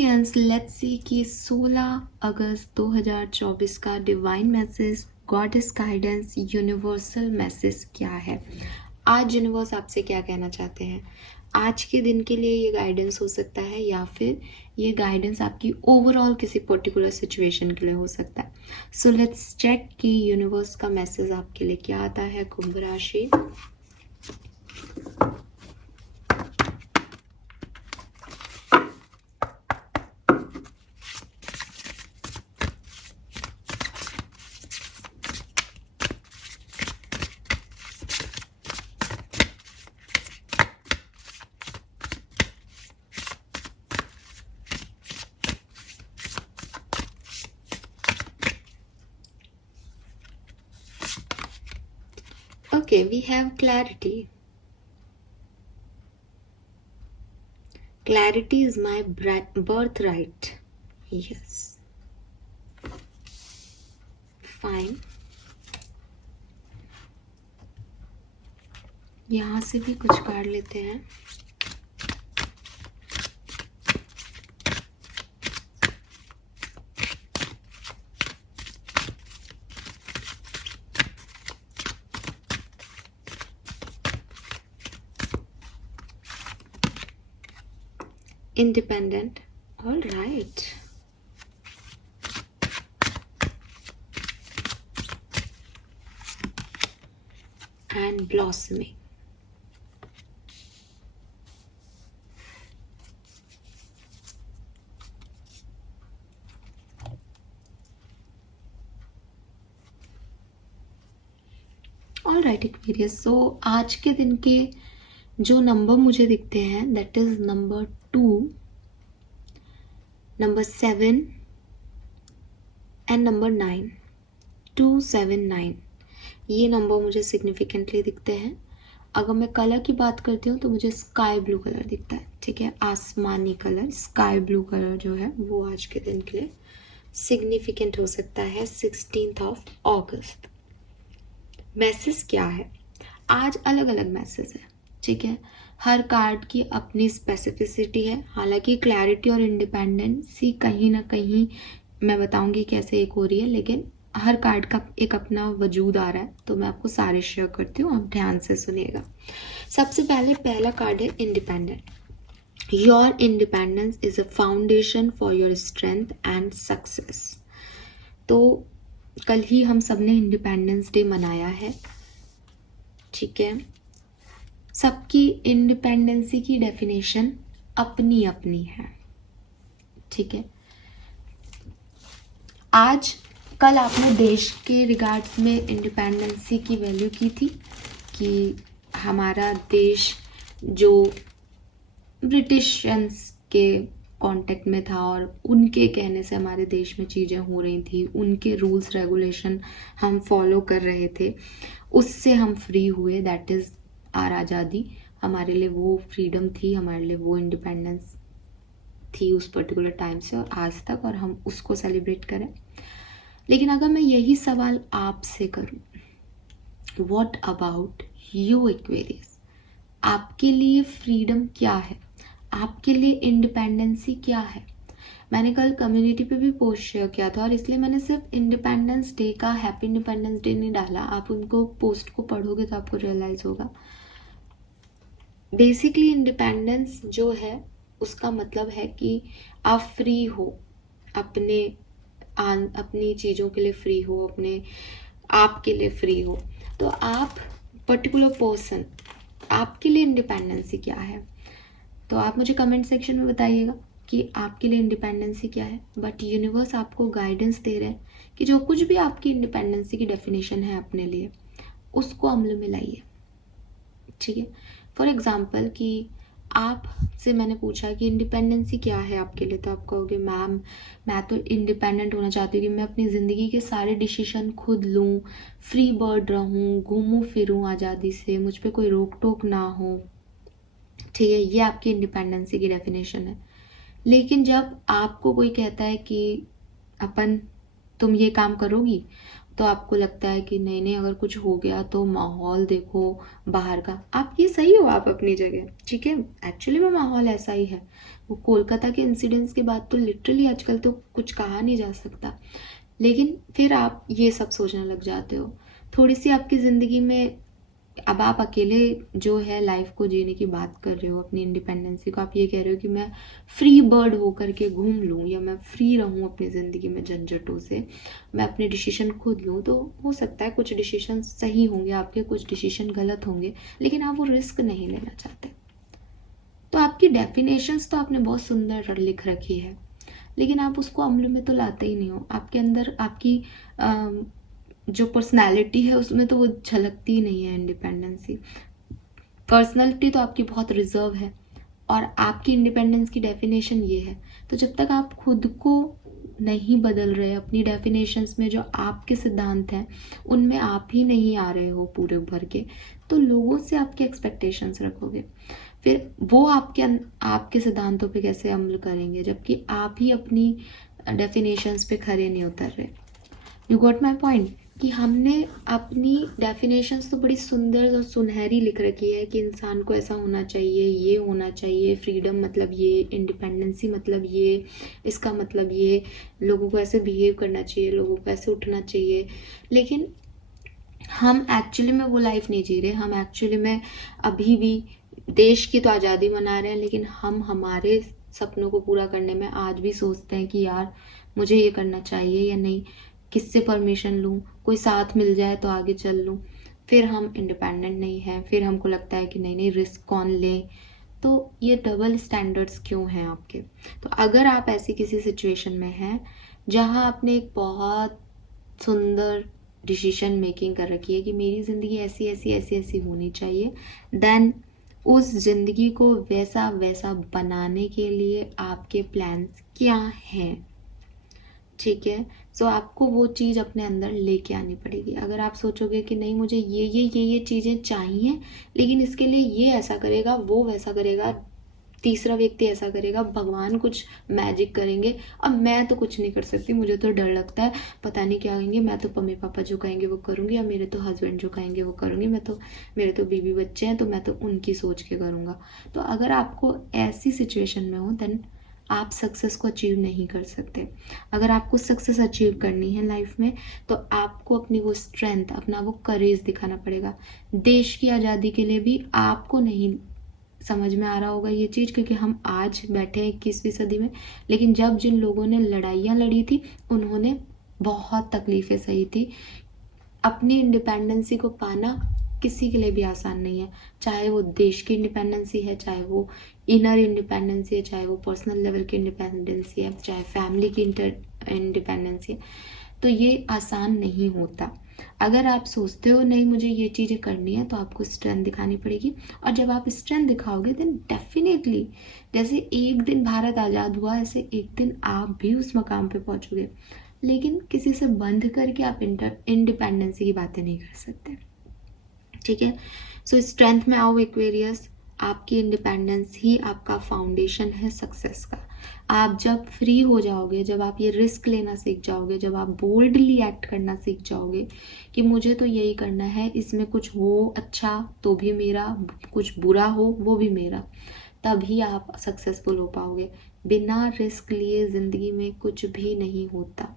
Experience let's see कि 16 अगस्त 2024 का divine message, goddess guidance, universal message क्या है। आज यूनिवर्स आपसे क्या कहना चाहते हैं। आज के दिन के लिए ये गाइडेंस हो सकता है या फिर ये गाइडेंस आपकी ओवरऑल किसी पर्टिकुलर सिचुएशन के लिए हो सकता है। सो लेट्स चेक कि यूनिवर्स का मैसेज आपके लिए क्या आता है। कुंभ राशि, okay, we have clarity. Clarity is my birthright. Yes. Fine. यहाँ से भी कुछ कार्ड लेते हैं। Independent. All right. And blossoming. All right, Aquarius. So आज के दिन के जो नंबर मुझे दिखते हैं that is number 2, number 7 and number 9। 2, 7, 9 ये नंबर मुझे सिग्निफिकेंटली दिखते हैं। अगर मैं कलर की बात करती हूँ तो मुझे स्काई ब्लू कलर दिखता है। ठीक है, आसमानी कलर, स्काई ब्लू कलर जो है वो आज के दिन के लिए सिग्निफिकेंट हो सकता है। 16 अगस्त। मैसेज क्या है आज? अलग अलग मैसेज है। ठीक है, हर कार्ड की अपनी स्पेसिफिसिटी है। हालांकि क्लैरिटी और इंडिपेंडेंसी कहीं ना कहीं मैं बताऊंगी कैसे एक हो रही है, लेकिन हर कार्ड का एक अपना वजूद आ रहा है, तो मैं आपको सारे शेयर करती हूँ, आप ध्यान से सुनिएगा। सबसे पहले पहला कार्ड है independent. Your independence is a foundation for your strength and success. तो कल ही हम सबने इंडिपेंडेंस डे मनाया है। ठीक है, सबकी इंडिपेंडेंसी की डेफिनेशन अपनी अपनी है। ठीक है, आज कल आपने देश के रिगार्ड्स में इंडिपेंडेंसी की वैल्यू की थी कि हमारा देश जो ब्रिटिशर्स के कांटेक्ट में था और उनके कहने से हमारे देश में चीज़ें हो रही थी, उनके रूल्स रेगुलेशन हम फॉलो कर रहे थे, उससे हम फ्री हुए। दैट इज़ आर आज़ादी। हमारे लिए वो फ्रीडम थी, हमारे लिए वो इंडिपेंडेंस थी उस पर्टिकुलर टाइम से और आज तक, और हम उसको सेलिब्रेट करें। लेकिन अगर मैं यही सवाल आपसे करूं, व्हाट अबाउट यू एक्वेरियस? आपके लिए फ्रीडम क्या है? आपके लिए इंडिपेंडेंसी क्या है? मैंने कल कम्युनिटी पे भी पोस्ट शेयर किया था और इसलिए मैंने सिर्फ इंडिपेंडेंस डे का हैप्पी इंडिपेंडेंस डे नहीं डाला। आप उनको पोस्ट को पढ़ोगे तो आपको रियलाइज होगा। बेसिकली इंडिपेंडेंस जो है उसका मतलब है कि आप फ्री हो, अपनी चीज़ों के लिए फ्री हो, अपने आप के लिए फ्री हो। तो आप पर्टिकुलर पर्सन, आपके लिए इंडिपेंडेंसी क्या है? तो आप मुझे कमेंट सेक्शन में बताइएगा कि आपके लिए इंडिपेंडेंसी क्या है। बट यूनिवर्स आपको गाइडेंस दे रहे हैं कि जो कुछ भी आपकी इंडिपेंडेंसी की डेफिनेशन है अपने लिए, उसको अमल में लाइए। ठीक है, फॉर एग्जाम्पल कि आपसे मैंने पूछा कि इंडिपेंडेंसी क्या है आपके लिए, तो आप कहोगे मैम मैं तो इंडिपेंडेंट होना चाहती हूँ कि मैं अपनी ज़िंदगी के सारे डिसीजन खुद लूँ, फ्री बर्ड रहूँ, घूमूँ फिरूँ आज़ादी से, मुझ पर कोई रोक टोक ना हो। ठीक है, ये आपकी इंडिपेंडेंसी की डेफिनेशन है। लेकिन जब आपको कोई कहता है कि अपन तुम ये काम करोगी, तो आपको लगता है कि नहीं नहीं अगर कुछ हो गया तो माहौल देखो बाहर का। आप ये सही हो, आप अपनी जगह, ठीक है, एक्चुअली में माहौल ऐसा ही है। वो कोलकाता के इंसिडेंट्स के बाद तो लिटरली आजकल तो कुछ कहा नहीं जा सकता, लेकिन फिर आप ये सब सोचने लग जाते हो। थोड़ी सी आपकी ज़िंदगी में अब आप अकेले जो है लाइफ को जीने की बात कर रहे हो, अपनी इंडिपेंडेंसी को, आप ये कह रहे हो कि मैं फ्री बर्ड होकर के घूम लूँ या मैं फ्री रहूँ अपनी ज़िंदगी में झंझटों से, मैं अपने डिसीजन खुद लूँ। तो हो सकता है कुछ डिसीजन सही होंगे आपके, कुछ डिसीजन गलत होंगे, लेकिन आप वो रिस्क नहीं लेना चाहते। तो आपकी डेफिनेशंस तो आपने बहुत सुंदर लिख रखी है, लेकिन आप उसको अमल में तो लाते ही नहीं हो। आपके अंदर आपकी जो पर्सनालिटी है उसमें तो वो झलकती ही नहीं है इंडिपेंडेंसी। पर्सनालिटी तो आपकी बहुत रिजर्व है और आपकी इंडिपेंडेंस की डेफिनेशन ये है। तो जब तक आप खुद को नहीं बदल रहे, अपनी डेफिनेशंस में जो आपके सिद्धांत हैं उनमें आप ही नहीं आ रहे हो पूरे भर के, तो लोगों से आपके एक्सपेक्टेशंस रखोगे, फिर वो आपके सिद्धांतों पे कैसे अमल करेंगे जबकि आप ही अपनी डेफिनेशंस पे खरे नहीं उतर रहे। यू गॉट माई पॉइंट कि हमने अपनी डेफिनेशंस तो बड़ी सुंदर और सुनहरी लिख रखी है कि इंसान को ऐसा होना चाहिए, ये होना चाहिए, फ्रीडम मतलब ये, इंडिपेंडेंसी मतलब ये, इसका मतलब ये, लोगों को ऐसे बिहेव करना चाहिए, लोगों को ऐसे उठना चाहिए, लेकिन हम एक्चुअली में वो लाइफ नहीं जी रहे। हम एक्चुअली में अभी भी देश की तो आज़ादी मना रहे हैं, लेकिन हम हमारे सपनों को पूरा करने में आज भी सोचते हैं कि यार मुझे ये करना चाहिए या नहीं, किससे परमिशन लूँ, कोई साथ मिल जाए तो आगे चल लूँ। फिर हम इंडिपेंडेंट नहीं हैं, फिर हमको लगता है कि नहीं नहीं रिस्क कौन ले। तो ये डबल स्टैंडर्ड्स क्यों हैं आपके? तो अगर आप ऐसी किसी सिचुएशन में हैं जहाँ आपने एक बहुत सुंदर डिसीजन मेकिंग कर रखी है कि मेरी ज़िंदगी ऐसी ऐसी ऐसी ऐसी होनी चाहिए, देन उस ज़िंदगी को वैसा वैसा बनाने के लिए आपके प्लान्स क्या हैं, ठीक है। सो आपको वो चीज़ अपने अंदर लेके आनी पड़ेगी। अगर आप सोचोगे कि नहीं मुझे ये चीज़ें चाहिए, लेकिन इसके लिए ये ऐसा करेगा, वो वैसा करेगा, तीसरा व्यक्ति ऐसा करेगा, भगवान कुछ मैजिक करेंगे, अब मैं तो कुछ नहीं कर सकती, मुझे तो डर लगता है, पता नहीं क्या कहेंगे, मैं तो मम्मी पापा जो कहेंगे वो करूँगी, या मेरे तो हस्बैंड जो कहेंगे वो करूँगी, मेरे तो बीवी बच्चे हैं तो मैं तो उनकी सोच के करूँगा। तो अगर आपको ऐसी सिचुएशन में हो देन आप सक्सेस को अचीव नहीं कर सकते। अगर आपको सक्सेस अचीव करनी है लाइफ में तो आपको अपनी वो स्ट्रेंथ, अपना वो करेज दिखाना पड़ेगा। देश की आज़ादी के लिए भी आपको नहीं समझ में आ रहा होगा ये चीज़, क्योंकि हम आज बैठे हैं 21वीं सदी में, लेकिन जब जिन लोगों ने लड़ाइयाँ लड़ी थी उन्होंने बहुत तकलीफ़ें सही थी। अपनी इंडिपेंडेंसी को पाना किसी के लिए भी आसान नहीं है, चाहे वो देश की इंडिपेंडेंसी है, चाहे वो इनर इंडिपेंडेंसी है, चाहे वो पर्सनल लेवल की इंडिपेंडेंसी है, चाहे फैमिली की इंडिपेंडेंसी है। तो ये आसान नहीं होता। अगर आप सोचते हो नहीं मुझे ये चीज़ें करनी है तो आपको स्ट्रेंथ दिखानी पड़ेगी, और जब आप स्ट्रेंथ दिखाओगे देन डेफिनेटली जैसे एक दिन भारत आज़ाद हुआ ऐसे एक दिन आप भी उस मकाम पे पहुंचोगे, लेकिन किसी से बंध करके आप इंडिपेंडेंसी की बातें नहीं कर सकते, ठीक है। सो स्ट्रेंथ में आओ एक्वेरियस, आपकी इंडिपेंडेंस ही आपका फाउंडेशन है सक्सेस का। आप जब फ्री हो जाओगे, जब आप ये रिस्क लेना सीख जाओगे, जब आप बोल्डली एक्ट करना सीख जाओगे कि मुझे तो यही करना है, इसमें कुछ हो अच्छा तो भी मेरा, कुछ बुरा हो वो भी मेरा, तभी आप सक्सेसफुल हो पाओगे। बिना रिस्क लिए ज़िंदगी में कुछ भी नहीं होता।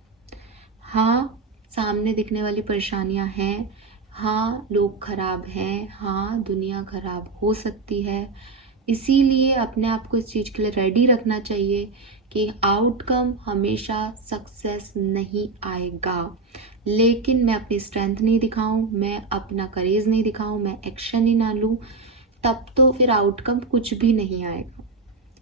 हाँ, सामने दिखने वाली परेशानियाँ हैं, हाँ लोग खराब हैं, हाँ दुनिया खराब हो सकती है, इसीलिए अपने आप को इस चीज़ के लिए रेडी रखना चाहिए कि आउटकम हमेशा सक्सेस नहीं आएगा, लेकिन मैं अपनी स्ट्रेंथ नहीं दिखाऊं, मैं अपना करेज नहीं दिखाऊं, मैं एक्शन ही ना लूं, तब तो फिर आउटकम कुछ भी नहीं आएगा।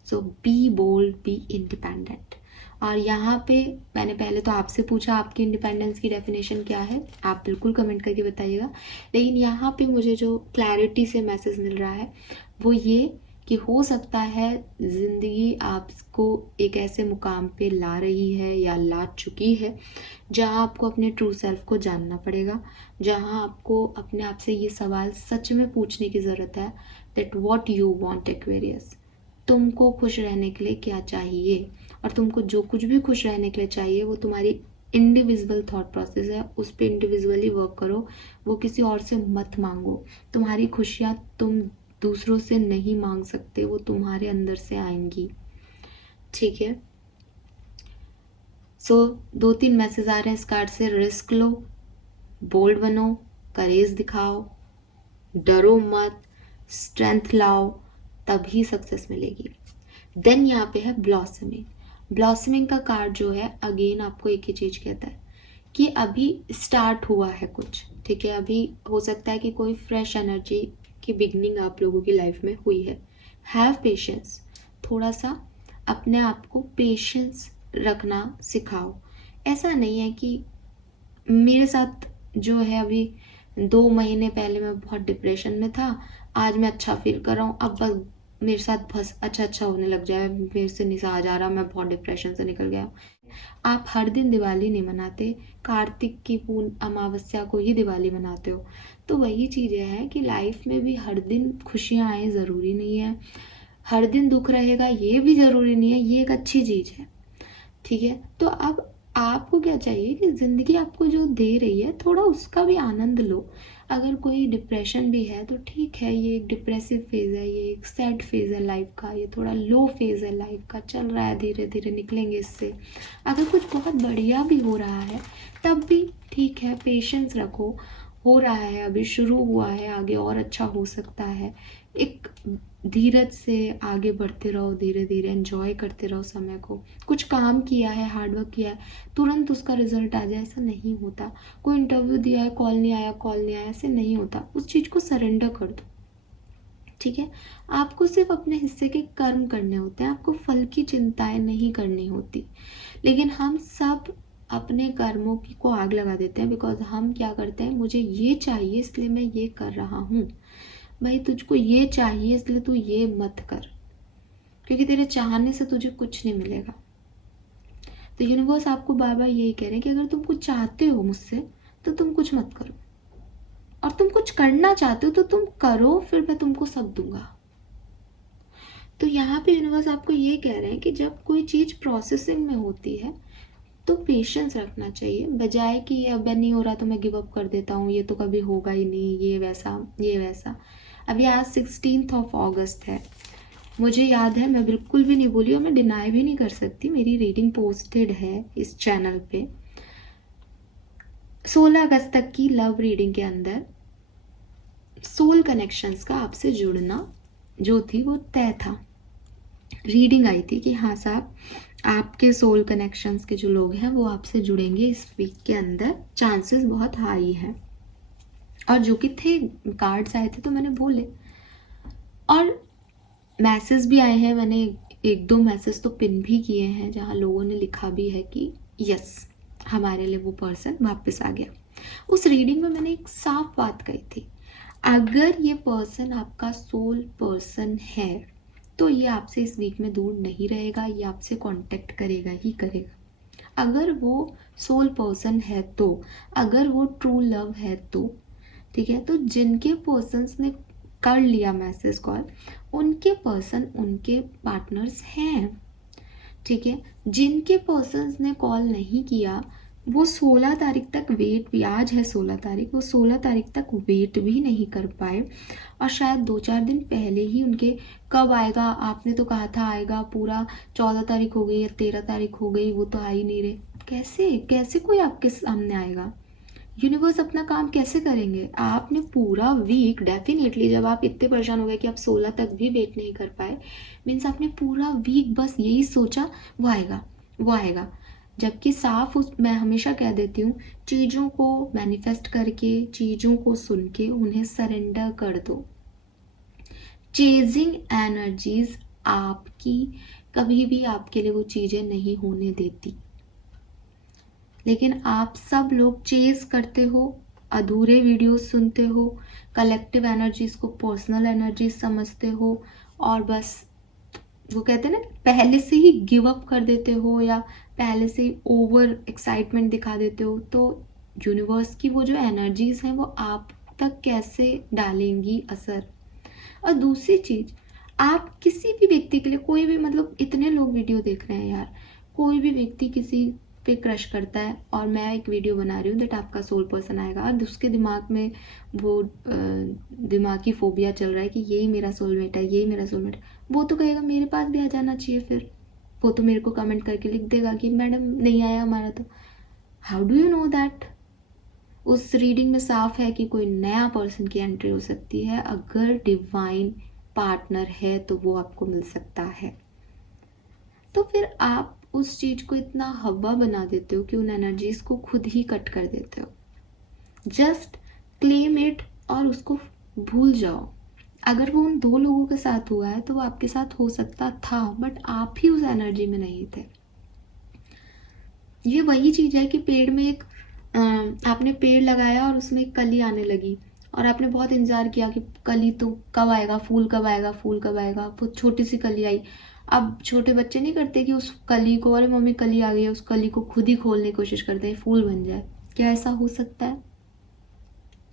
सो बी बोल्ड, बी इंडिपेंडेंट। और यहाँ पे मैंने पहले तो आपसे पूछा आपकी इंडिपेंडेंस की डेफिनेशन क्या है, आप बिल्कुल कमेंट करके बताइएगा, लेकिन यहाँ पे मुझे जो क्लैरिटी से मैसेज मिल रहा है वो ये कि हो सकता है ज़िंदगी आपको एक ऐसे मुकाम पे ला रही है या ला चुकी है जहाँ आपको अपने ट्रू सेल्फ को जानना पड़ेगा, जहाँ आपको अपने आप से ये सवाल सच में पूछने की ज़रूरत है that what you want Aquarius, तुमको खुश रहने के लिए क्या चाहिए, और तुमको जो कुछ भी खुश रहने के लिए चाहिए वो तुम्हारी इंडिविजुअल थॉट प्रोसेस है, उस पर इंडिविजुअली वर्क करो, वो किसी और से मत मांगो। तुम्हारी खुशियाँ तुम दूसरों से नहीं मांग सकते, वो तुम्हारे अंदर से आएंगी, ठीक है। सो 2-3 मैसेज आ रहे हैं इस कार्ड से। रिस्क लो, बोल्ड बनो, करेज दिखाओ, डरो मत, स्ट्रेंथ लाओ, तभी सक्सेस मिलेगी। देन यहाँ पे है ब्लॉसमिंग। ब्लॉसमिंग का कार्ड जो है अगेन आपको एक ही चीज कहता है कि अभी स्टार्ट हुआ है कुछ, ठीक है। अभी हो सकता है कि कोई फ्रेश एनर्जी की बिगनिंग आप लोगों की लाइफ में हुई है। हैव पेशेंस, थोड़ा सा अपने आप को पेशेंस रखना सिखाओ। ऐसा नहीं है कि मेरे साथ जो है अभी 2 महीने पहले मैं बहुत डिप्रेशन में था, आज मैं अच्छा फील कर रहा हूँ, अब बस मेरे साथ बस अच्छा होने लग जाए, मेरे से निजाज आ रहा, मैं बहुत डिप्रेशन से निकल गया। आप हर दिन दिवाली नहीं मनाते, कार्तिक की पूर्ण अमावस्या को ही दिवाली मनाते हो। तो वही चीज़ें हैं कि लाइफ में भी हर दिन खुशियाँ आए ज़रूरी नहीं है, हर दिन दुख रहेगा ये भी ज़रूरी नहीं है, ये एक अच्छी चीज़ है, ठीक है। तो अब आपको क्या चाहिए कि ज़िंदगी आपको जो दे रही है थोड़ा उसका भी आनंद लो। अगर कोई डिप्रेशन भी है तो ठीक है, ये एक डिप्रेसिव फेज़ है, ये एक सैड फेज़ है लाइफ का, ये थोड़ा लो फेज़ है लाइफ का, चल रहा है, धीरे धीरे निकलेंगे इससे। अगर कुछ बहुत बढ़िया भी हो रहा है तब भी ठीक है, पेशेंस रखो, हो रहा है, अभी शुरू हुआ है, आगे और अच्छा हो सकता है। एक धीरज से आगे बढ़ते रहो, धीरे धीरे एंजॉय करते रहो समय को। कुछ काम किया है, हार्डवर्क किया है, तुरंत उसका रिजल्ट आ जाए ऐसा नहीं होता। कोई इंटरव्यू दिया है, कॉल नहीं आया, ऐसे नहीं होता। उस चीज़ को सरेंडर कर दो, ठीक है। आपको सिर्फ अपने हिस्से के कर्म करने होते हैं, आपको फल की चिंताएं नहीं करनी होती। लेकिन हम सब अपने कर्मों की को आग लगा देते हैं, बिकॉज हम क्या करते हैं, मुझे ये चाहिए इसलिए मैं ये कर रहा हूँ। भाई तुझको ये चाहिए इसलिए तू ये मत कर, क्योंकि तेरे चाहने से तुझे कुछ नहीं मिलेगा। तो यूनिवर्स आपको बार बार यही कह रहे हैं कि अगर तुम कुछ चाहते हो मुझसे तो तुम कुछ मत करो, और तुम कुछ करना चाहते हो तो तुम करो, फिर मैं तुमको सब दूंगा। तो यहाँ पे यूनिवर्स आपको ये कह रहे हैं कि जब कोई चीज़ प्रोसेसिंग में होती है तो पेशेंस रखना चाहिए, बजाय कि ये अब नहीं हो रहा तो मैं गिव अप कर देता हूँ, ये तो कभी होगा ही नहीं, ये वैसा। अभी आज 16 अगस्त है, मुझे याद है, मैं बिल्कुल भी नहीं बोली और मैं डिनाई भी नहीं कर सकती, मेरी रीडिंग पोस्टेड है इस चैनल पे। 16 अगस्त तक की लव रीडिंग के अंदर सोल कनेक्शंस का आपसे जुड़ना जो थी वो तय था। रीडिंग आई थी कि हाँ साहब, आपके सोल कनेक्शंस के जो लोग हैं वो आपसे जुड़ेंगे इस वीक के अंदर, चांसेस बहुत हाई हैं। और जो कि थे, कार्ड्स आए थे तो मैंने बोले, और मैसेज भी आए हैं, मैंने 1-2 मैसेज तो पिन भी किए हैं जहाँ लोगों ने लिखा भी है कि यस, हमारे लिए वो पर्सन वापस आ गया। उस रीडिंग में मैंने एक साफ बात कही थी, अगर ये पर्सन आपका सोल पर्सन है तो ये आपसे इस वीक में दूर नहीं रहेगा, ये आपसे कांटेक्ट करेगा ही करेगा। अगर वो सोल पर्सन है तो, अगर वो ट्रू लव है तो, ठीक है। तो जिनके पर्सन्स ने कर लिया मैसेज कॉल, उनके पर्सन उनके पार्टनर्स हैं, ठीक है। जिनके पर्सन्स ने कॉल नहीं किया वो 16 तारीख तक वेट भी, आज है 16 तारीख, वो 16 तारीख तक वेट भी नहीं कर पाए, और शायद 2-4 दिन पहले ही उनके कब आएगा, आपने तो कहा था आएगा, पूरा 14 तारीख हो गई या 13 तारीख हो गई, वो तो आ ही नहीं रहे। कैसे कैसे कोई आपके सामने आएगा? यूनिवर्स अपना काम कैसे करेंगे? आपने पूरा वीक, डेफिनेटली जब आप इतने परेशान हो गए कि आप 16 तक भी वेट नहीं कर पाए, मीन्स आपने पूरा वीक बस यही सोचा वो आएगा वो आएगा। जबकि साफ मैं हमेशा कह देती हूँ, चीज़ों को मैनिफेस्ट करके, चीज़ों को सुन के उन्हें सरेंडर कर दो। चेजिंग एनर्जीज आपकी कभी भी आपके लिए वो चीज़ें नहीं होने देती, लेकिन आप सब लोग चेज करते हो, अधूरे वीडियोस सुनते हो, कलेक्टिव एनर्जीज को पर्सनल एनर्जीज समझते हो, और बस वो कहते हैं ना, पहले से ही गिव अप कर देते हो या पहले से ही ओवर एक्साइटमेंट दिखा देते हो। तो यूनिवर्स की वो जो एनर्जीज हैं वो आप तक कैसे डालेंगी असर? और दूसरी चीज़, आप किसी भी व्यक्ति के लिए, कोई भी, मतलब इतने लोग वीडियो देख रहे हैं यार, कोई भी व्यक्ति किसी पे क्रश करता है और मैं एक वीडियो बना रही हूँ दैट आपका सोल पर्सन आएगा और उसके दिमाग में वो दिमागी फोबिया चल रहा है कि यही मेरा सोलमेट है, यही मेरा सोलमेट है, वो तो कहेगा मेरे पास भी आ जाना चाहिए। फिर वो तो मेरे को कमेंट करके लिख देगा कि मैडम नहीं आया हमारा। तो how do you know that? उस रीडिंग में साफ है कि कोई नया पर्सन की एंट्री हो सकती है। अगर डिवाइन पार्टनर है तो वो आपको मिल सकता है। तो फिर आप उस चीज को इतना हवा बना देते हो कि उन एनर्जीज को खुद ही कट कर देते हो। जस्ट क्लेम इट और उसको भूल जाओ। अगर वो उन 2 लोगों के साथ हुआ है तो वो आपके साथ हो सकता था, बट आप ही उस एनर्जी में नहीं थे। ये वही चीज है कि पेड़ में एक आपने पेड़ लगाया और उसमें एक कली आने लगी और आपने बहुत इंतजार किया कि कली तो कब आएगा, फूल कब आएगा, फूल कब आएगा। वो छोटी सी कली आई। अब छोटे बच्चे नहीं करते कि उस कली को, अरे मम्मी कली आ गई है, उस कली को खुद ही खोलने की कोशिश करते हैं फूल बन जाए। क्या ऐसा हो सकता है?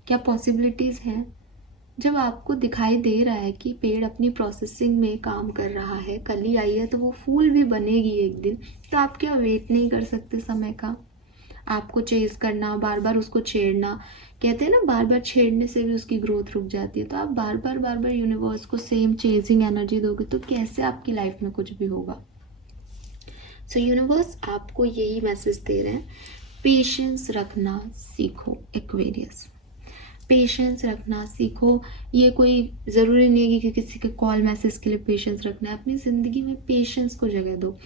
क्या पॉसिबिलिटीज हैं? जब आपको दिखाई दे रहा है कि पेड़ अपनी प्रोसेसिंग में काम कर रहा है, कली आई है तो वो फूल भी बनेगी एक दिन, तो आप क्या वेट नहीं कर सकते समय का? आपको चेज करना, बार बार उसको छेड़ना, कहते हैं ना बार बार छेड़ने से भी उसकी ग्रोथ रुक जाती है। तो आप बार बार यूनिवर्स को सेम चेजिंग एनर्जी दोगे तो कैसे आपकी लाइफ में कुछ भी होगा? सो यूनिवर्स आपको यही मैसेज दे रहे हैं, पेशेंस रखना सीखो एक्वेरियस। पेशेंस रखना सीखो। ये कोई ज़रूरी नहीं है कि किसी के कॉल मैसेज के लिए पेशेंस रखना है। अपनी ज़िंदगी में पेशेंस को जगह दो।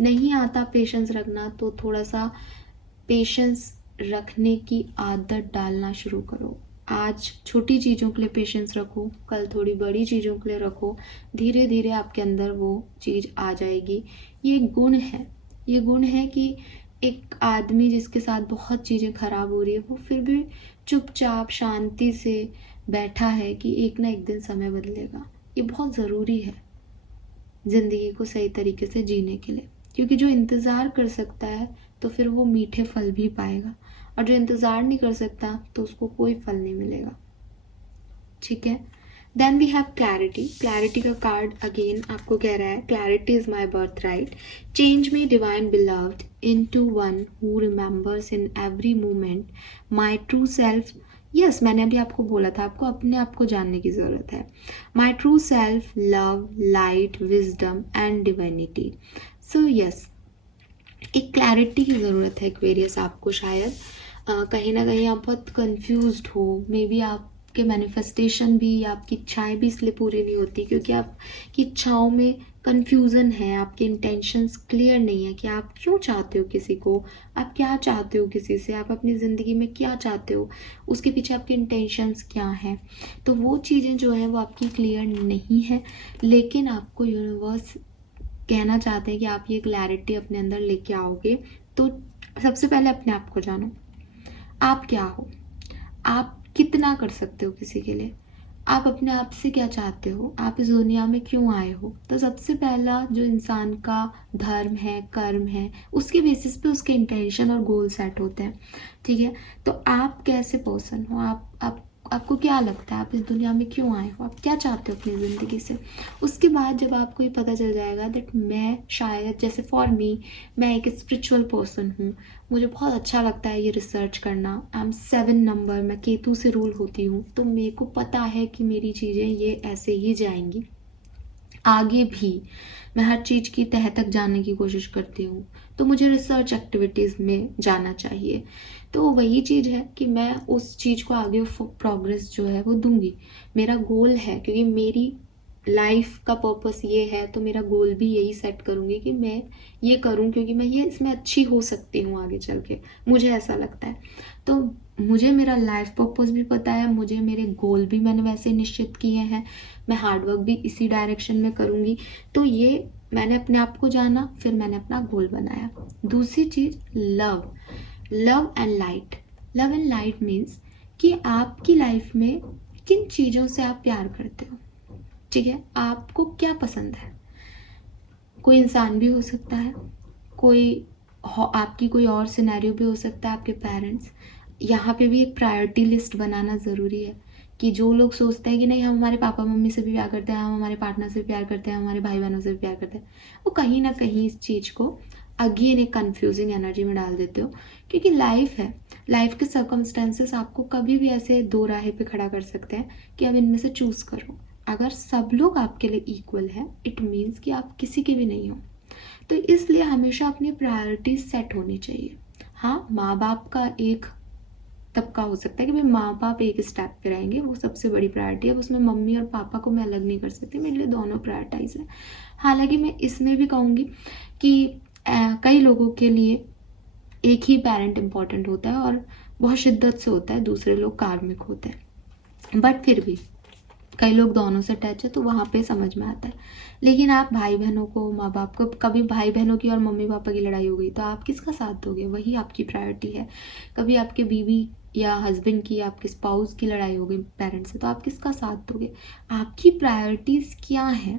नहीं आता पेशेंस रखना तो थोड़ा सा पेशेंस रखने की आदत डालना शुरू करो। आज छोटी चीज़ों के लिए पेशेंस रखो, कल थोड़ी बड़ी चीज़ों के लिए रखो। धीरे धीरे आपके अंदर वो चीज़ आ जाएगी। ये गुण है, ये गुण है कि एक आदमी जिसके साथ बहुत चीज़ें खराब हो रही है वो फिर भी चुपचाप शांति से बैठा है कि एक ना एक दिन समय बदलेगा। ये बहुत ज़रूरी है ज़िंदगी को सही तरीके से जीने के लिए, क्योंकि जो इंतज़ार कर सकता है तो फिर वो मीठे फल भी पाएगा, और जो इंतज़ार नहीं कर सकता तो उसको कोई फल नहीं मिलेगा। ठीक है। Then we have clarity. Clarity का कार्ड अगेन आपको कह रहा है, clarity is my birth right, change me divine beloved into one who remembers in every moment my true self. Yes, मैंने अभी आपको बोला था आपको अपने आप को जानने की ज़रूरत है। माई true self, love, light, wisdom and divinity. So yes, एक क्लैरिटी की ज़रूरत है एक्वेरियस आपको। शायद कहीं ना कहीं आप बहुत कंफ्यूज्ड हो, मे बी आपके मैनिफेस्टेशन भी, आपकी इच्छाएं भी इसलिए पूरी नहीं होती क्योंकि आपकी इच्छाओं में कंफ्यूजन है, आपके इंटेंशंस क्लियर नहीं है कि आप क्यों चाहते हो किसी को, आप क्या चाहते हो किसी से, आप अपनी ज़िंदगी में क्या चाहते हो, उसके पीछे आपके इंटेंशंस क्या हैं। तो वो चीज़ें जो हैं वो आपकी क्लियर नहीं है, लेकिन आपको यूनिवर्स कहना चाहते हैं कि आप ये क्लैरिटी अपने अंदर लेके आओगे। तो सबसे पहले अपने आप को जानो, आप क्या हो, आप कितना कर सकते हो किसी के लिए, आप अपने आप से क्या चाहते हो, आप इस दुनिया में क्यों आए हो। तो सबसे पहला जो इंसान का धर्म है, कर्म है, उसके बेसिस पे उसके इंटेंशन और गोल सेट होते हैं। ठीक है। तो आप कैसे पर्सन हो, आपको क्या लगता है, आप इस दुनिया में क्यों आए हो, आप क्या चाहते हो अपनी ज़िंदगी से। उसके बाद जब आपको ये पता चल जाएगा दैट मैं शायद, जैसे फॉर मी, मैं एक स्पिरिचुअल पर्सन हूँ, मुझे बहुत अच्छा लगता है ये रिसर्च करना। आई एम 7 नंबर, मैं केतु से रूल होती हूँ, तो मेरे को पता है कि मेरी चीज़ें ये ऐसे ही जाएंगी आगे भी। मैं हर चीज़ की तह तक जानने की कोशिश करती हूँ, तो मुझे रिसर्च एक्टिविटीज़ में जाना चाहिए। तो वही चीज़ है कि मैं उस चीज़ को आगे प्रोग्रेस जो है वो दूंगी। मेरा गोल है, क्योंकि मेरी लाइफ का पर्पस ये है, तो मेरा गोल भी यही सेट करूँगी कि मैं ये करूँ, क्योंकि मैं ये इसमें अच्छी हो सकती हूँ आगे चल के, मुझे ऐसा लगता है। तो मुझे मेरा लाइफ पर्पस भी पता है, मुझे मेरे गोल भी मैंने वैसे निश्चित किए हैं, मैं हार्डवर्क भी इसी डायरेक्शन में करूँगी। तो ये मैंने अपने आप को जाना, फिर मैंने अपना गोल बनाया। दूसरी चीज़, love, love and light. Love and light means कि आपकी लाइफ में किन चीज़ों से आप प्यार करते हो। ठीक है, आपको क्या पसंद है। कोई इंसान भी हो सकता है, कोई आपकी कोई और सिनेरियो भी हो सकता है, आपके पेरेंट्स। यहाँ पे भी एक प्रायोरिटी लिस्ट बनाना ज़रूरी है कि जो लोग सोचते हैं कि नहीं हम हमारे पापा मम्मी से भी प्यार करते हैं, हम हमारे पार्टनर से भी प्यार करते हैं, हमारे भाई बहनों से भी प्यार करते हैं, वो कहीं ना कहीं इस चीज़ को अगेन एक कंफ्यूजिंग एनर्जी में डाल देते हो, क्योंकि लाइफ है, लाइफ के सर्कमस्टेंसेस आपको कभी भी ऐसे दो राहे पे खड़ा कर सकते हैं कि अब इनमें से चूज करो। अगर सब लोग आपके लिए इक्वल है, इट मीन्स कि आप किसी के भी नहीं हो। तो इसलिए हमेशा अपनी प्रायोरिटीज सेट होनी चाहिए। हाँ, माँ बाप का एक तबका हो सकता है कि भाई माँ बाप एक स्टेप पे रहेंगे, वो सबसे बड़ी प्रायोरिटी है, उसमें मम्मी और पापा को मैं अलग नहीं कर सकती, मेरे लिए दोनों प्रायोरिटाइज है। हालांकि मैं इसमें भी कहूँगी कि कई लोगों के लिए एक ही पेरेंट इम्पॉर्टेंट होता है और बहुत शिद्दत से होता है, दूसरे लोग कार्मिक होते हैं, बट फिर भी कई लोग दोनों से टच है तो वहाँ पे समझ में आता है। लेकिन आप भाई बहनों को, माँ बाप को, कभी भाई बहनों की और मम्मी पापा की लड़ाई हो गई तो आप किसका साथ दोगे? वही आपकी प्रायोरिटी है। कभी आपके बीवी या हस्बैंड की, आपके स्पाउस की लड़ाई हो गई पेरेंट्स से तो आप किसका साथ दोगे? आपकी प्रायोरिटीज़ क्या हैं?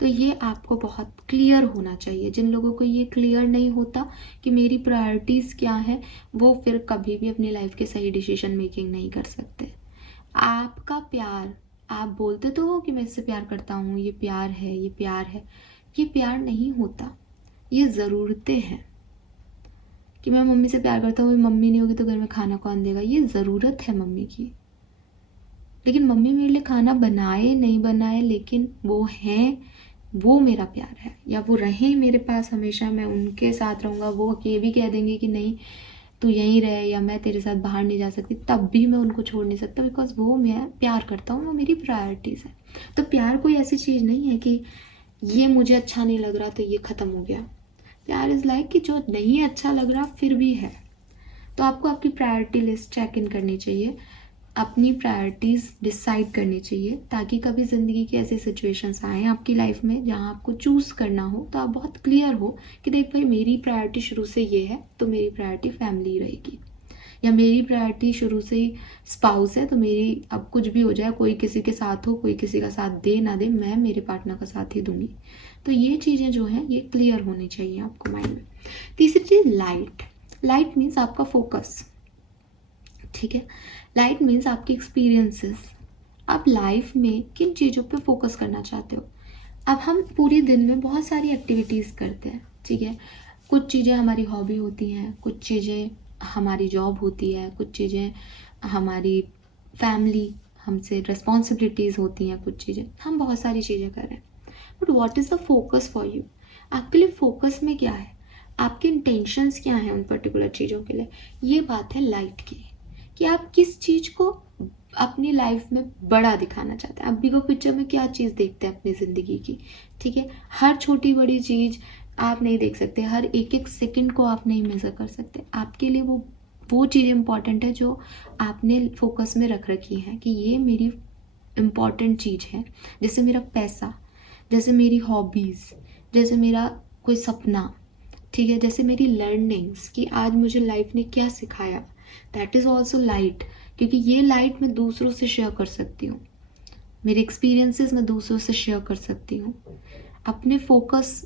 तो ये आपको बहुत क्लियर होना चाहिए। जिन लोगों को ये क्लियर नहीं होता कि मेरी प्रायोरिटीज़ क्या है, वो फिर कभी भी अपनी लाइफ के सही डिसीजन मेकिंग नहीं कर सकते। आपका प्यार, आप बोलते तो हो कि मैं इससे प्यार करता हूँ, ये प्यार है, ये प्यार है, ये प्यार नहीं होता, ये ज़रूरतें हैं। कि मैं मम्मी से प्यार करता हूँ, मम्मी नहीं होगी तो घर में खाना कौन देगा, ये ज़रूरत है मम्मी की। लेकिन मम्मी मेरे लिए खाना बनाए नहीं बनाए, लेकिन वो हैं, वो मेरा प्यार है। या वो रहें मेरे पास हमेशा, मैं उनके साथ रहूँगा, वो ये भी कह देंगे कि नहीं तू यहीं रहे या मैं तेरे साथ बाहर नहीं जा सकती, तब भी मैं उनको छोड़ नहीं सकता, बिकॉज वो मैं प्यार करता हूँ, वो मेरी प्रायोरिटीज़ है। तो प्यार कोई ऐसी चीज़ नहीं है कि ये मुझे अच्छा नहीं लग रहा तो ये ख़त्म हो गया। प्यार इज़ लाइक कि जो नहीं अच्छा लग रहा फिर भी है। तो आपको आपकी प्रायोरिटी लिस्ट चेक इन करनी चाहिए, अपनी प्रायोरिटीज़ डिसाइड करनी चाहिए, ताकि कभी ज़िंदगी की ऐसी सिचुएशंस आएँ आपकी लाइफ में जहाँ आपको चूज़ करना हो तो आप बहुत क्लियर हो कि देख भाई मेरी प्रायोरिटी शुरू से ये है तो मेरी प्रायोरिटी फैमिली रहेगी, या मेरी प्रायोरिटी शुरू से ही स्पाउस है तो मेरी अब कुछ भी हो जाए, कोई किसी के साथ हो, कोई किसी का साथ दे ना दे, मैं मेरे पार्टनर का साथ ही दूंगी। तो ये चीज़ें जो हैं ये क्लियर होनी चाहिए आपको माइंड में। तीसरी चीज़ लाइट। लाइट मीन्स आपका फोकस, ठीक है। लाइट मीन्स आपकी एक्सपीरियंसेस, आप लाइफ में किन चीज़ों पे फोकस करना चाहते हो। अब हम पूरी दिन में बहुत सारी एक्टिविटीज़ करते हैं, ठीक है। कुछ चीज़ें हमारी हॉबी होती हैं, कुछ चीज़ें हमारी जॉब होती है, कुछ चीज़ें हमारी फैमिली, हमसे रिस्पॉन्सिबिलिटीज़ होती हैं, कुछ चीज़ें हम बहुत सारी चीज़ें कर रहे हैं। But what is the focus for you? आपके लिए फोकस में क्या है, आपके इंटेंशंस क्या हैं उन पर्टिकुलर चीज़ों के लिए। ये बात है लाइट की, कि आप किस चीज़ को अपनी लाइफ में बड़ा दिखाना चाहते हैं। आप बिगर पिक्चर में क्या चीज़ देखते हैं अपनी ज़िंदगी की, ठीक है। हर छोटी बड़ी चीज़ आप नहीं देख सकते, हर एक एक सेकंड को आप नहीं मेज़र कर सकते। आपके लिए वो चीज़ इम्पॉर्टेंट है जो आपने फोकस में रख रखी है कि ये मेरी इम्पॉर्टेंट चीज़ है। जैसे मेरा पैसा, जैसे मेरी हॉबीज़, जैसे मेरा कोई सपना, ठीक है, जैसे मेरी लर्निंग्स कि आज मुझे लाइफ ने क्या सिखाया, दैट इज़ ऑल्सो लाइट। क्योंकि ये लाइट मैं दूसरों से शेयर कर सकती हूँ, मेरे एक्सपीरियंसेस मैं दूसरों से शेयर कर सकती हूँ। अपने फोकस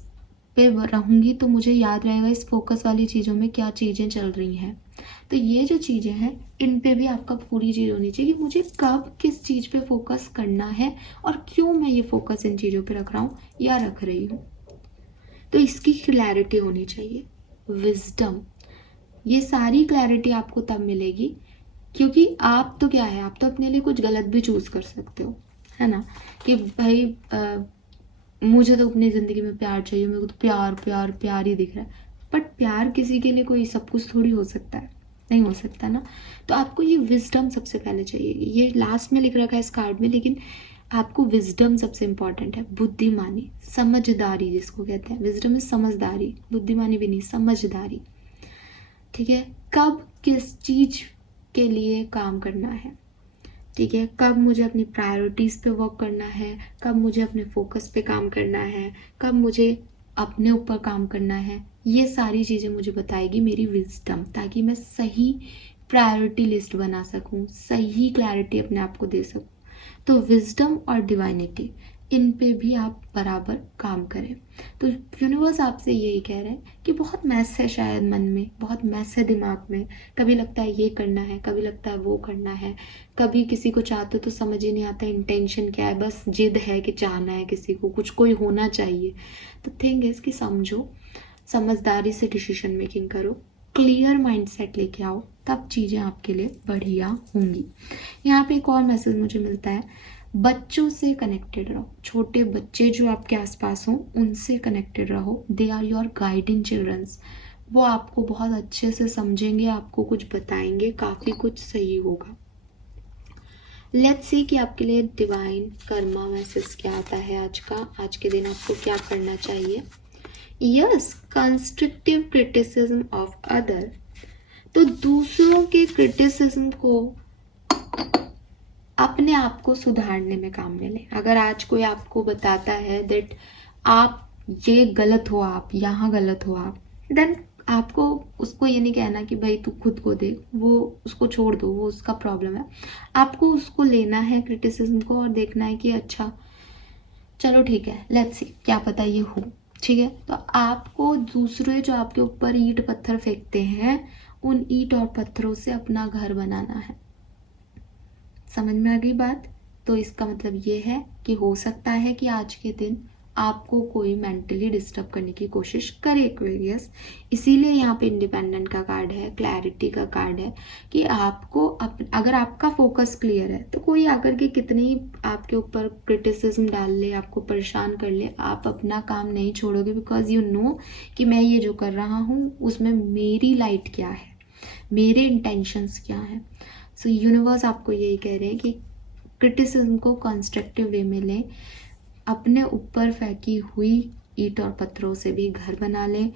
पे रहूँगी तो मुझे याद रहेगा इस फोकस वाली चीज़ों में क्या चीज़ें चल रही हैं। तो ये जो चीज़ें हैं इन पे भी आपका पूरी चीज़ होनी चाहिए कि मुझे कब किस चीज़ पे फोकस करना है और क्यों मैं ये फोकस इन चीज़ों पे रख रहा हूँ या रख रही हूँ। तो इसकी क्लैरिटी होनी चाहिए, विजडम। ये सारी क्लैरिटी आपको तब मिलेगी क्योंकि आप तो क्या है, आप तो अपने लिए कुछ गलत भी चूज़ कर सकते हो, है ना, कि भाई मुझे तो अपनी ज़िंदगी में प्यार चाहिए, मेरे को तो प्यार प्यार प्यार ही दिख रहा है। बट प्यार किसी के लिए कोई सब कुछ थोड़ी हो सकता है, नहीं हो सकता ना। तो आपको ये विजडम सबसे पहले चाहिए। ये लास्ट में लिख रखा है इस कार्ड में, लेकिन आपको विजडम सबसे इंपॉर्टेंट है, बुद्धिमानी, समझदारी जिसको कहते हैं। विजडम में समझदारी, बुद्धिमानी भी नहीं, समझदारी, ठीक है। कब किस चीज़ के लिए काम करना है, ठीक है, कब मुझे अपनी प्रायोरिटीज़ पे वर्क करना है, कब मुझे अपने फोकस पे काम करना है, कब मुझे अपने ऊपर काम करना है, ये सारी चीज़ें मुझे बताएगी मेरी विजडम, ताकि मैं सही प्रायोरिटी लिस्ट बना सकूं, सही क्लैरिटी अपने आप को दे सकूं। तो विजडम और डिवाइनिटी, इन पे भी आप बराबर काम करें। तो यूनिवर्स आपसे यही कह रहे हैं कि बहुत मैस है शायद मन में, बहुत मैस है दिमाग में, कभी लगता है ये करना है, कभी लगता है वो करना है, कभी किसी को चाहते हो तो समझ ही नहीं आता इंटेंशन क्या है, बस जिद है कि चाहना है किसी को, कुछ कोई होना चाहिए। तो थिंग इज कि समझो समझदारी से डिसीजन मेकिंग करो, क्लियर माइंडसेट लेके आओ, तब चीज़ें आपके लिए बढ़िया होंगी। यहाँ पे एक और मैसेज मुझे मिलता है, बच्चों से कनेक्टेड रहो। छोटे बच्चे जो आपके आसपास हों उनसे कनेक्टेड रहो। They are your guiding childrens. वो आपको बहुत अच्छे से समझेंगे, आपको कुछ बताएंगे, काफ़ी कुछ सही होगा। लेट्स सी कि आपके लिए डिवाइन कर्मा मैसेज क्या आता है आज का। आज के दिन आपको क्या करना चाहिए। Yes, constructive criticism of other. तो दूसरों के क्रिटिसिज्म को अपने आप को सुधारने में काम में लें। अगर आज कोई आपको बताता है दैट आप ये गलत हो, आप यहाँ गलत हो आप, देन आपको उसको ये नहीं कहना कि भाई तू खुद को देख, वो उसको छोड़ दो, वो उसका प्रॉब्लम है। आपको उसको लेना है क्रिटिसिज्म को और देखना है कि अच्छा चलो ठीक है, लेट्स सी, क्या पता ये हो, ठीक है। तो आपको दूसरे जो आपके ऊपर ईंट पत्थर फेंकते हैं, उन ईंट और पत्थरों से अपना घर बनाना है। समझ में आ गई बात। तो इसका मतलब ये है कि हो सकता है कि आज के दिन आपको कोई मेंटली डिस्टर्ब करने की कोशिश करे एक्वेरियस। इसीलिए यहाँ पे इंडिपेंडेंट का कार्ड है, क्लैरिटी का कार्ड है कि आपको अगर आपका फोकस क्लियर है तो कोई आकर के कितनी आपके ऊपर क्रिटिसिज्म डाल ले, आपको परेशान कर ले, आप अपना काम नहीं छोड़ोगे, बिकॉज यू नो कि मैं ये जो कर रहा हूँ उसमें मेरी लाइट क्या है, मेरे इंटेंशंस क्या हैं। सो यूनिवर्स आपको यही कह रहे हैं कि क्रिटिसिज्म को कंस्ट्रक्टिव वे में लें, अपने ऊपर फेंकी हुई ईंट और पत्थरों से भी घर बना लें।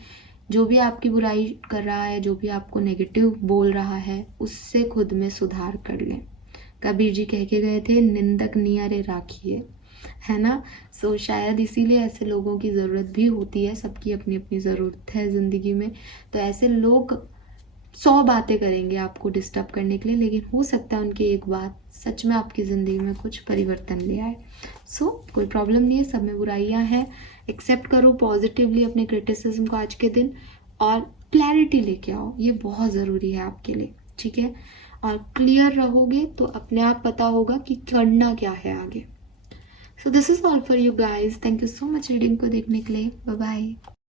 जो भी आपकी बुराई कर रहा है, जो भी आपको नेगेटिव बोल रहा है, उससे खुद में सुधार कर लें। कबीर जी कह के गए थे, निंदक नियरे राखिए, है ना। सो शायद इसीलिए ऐसे लोगों की ज़रूरत भी होती है। सबकी अपनी अपनी ज़रूरत है ज़िंदगी में। तो ऐसे लोग 100 बातें करेंगे आपको डिस्टर्ब करने के लिए, लेकिन हो सकता है उनकी एक बात सच में आपकी ज़िंदगी में कुछ परिवर्तन ले आए। सो कोई प्रॉब्लम नहीं है, सब में बुराइयां हैं। एक्सेप्ट करो पॉजिटिवली अपने क्रिटिसिज्म को आज के दिन, और क्लैरिटी लेके आओ, ये बहुत ज़रूरी है आपके लिए, ठीक है। और क्लियर रहोगे तो अपने आप पता होगा कि करना क्या है आगे। So this is all for you guys. Thank you so much reading को देखने के लिए। Bye bye.